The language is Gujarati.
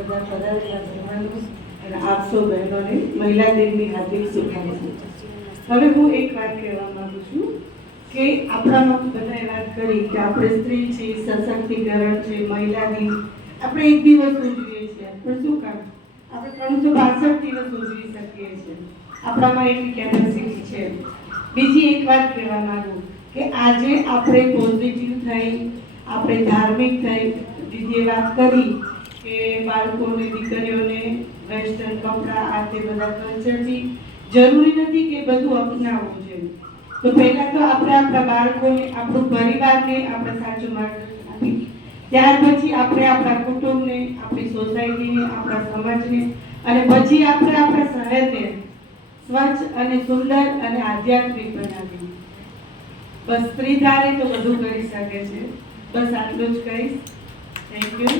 બધા પધારેલા મહેમાનો અને આપ સૌ બહેનોને મહિલા દિનની હાર્દિક શુભેચ્છાઓ। હવે હું એક વાત કહેવા માંગુ છું કે આપણામાં બધાએ વાત કરી કે આપણે સ્ત્રી છે, સશક્તિકરણ છે, મહિલા દિન આપણે એક દિવસ ઉજવીએ છીએ, પણ શું કામ? આપણે 362 દિવસ ઉજવી શકીએ છીએ, આપણામાં એવી કેપેસિટી છે। બીજી એક વાત કહેવા માંગુ કે આજે આપણે પોઝિટિવ થઈ, આપણે ધાર્મિક થઈ, દીદીએ વાત કરી કે બાળકોને, દીકરીઓને વેસ્ટર્ન કપડાં આ તે બધા કલ્ચરથી જરૂરી નથી કે બધું અપનાવવું જોઈએ। તો પહેલા તો આપણે આપણા બાળકોને, આપણું પરિવારને આપણે સાચું માર્ગદર્શન આપી, ત્યાર પછી આપણે આપણા કુટુંબને, આપણી સોસાયટીને, આપણા સમાજને અને પછી આપણે આપણા શહેરને સ્વચ્છ અને સુંદર અને આધ્યાત્મિક બનાવી। બસ સ્ત્રી ધારે તો બધું કરી શકે છે। બસ આટલું જ કહીશ। Thank you.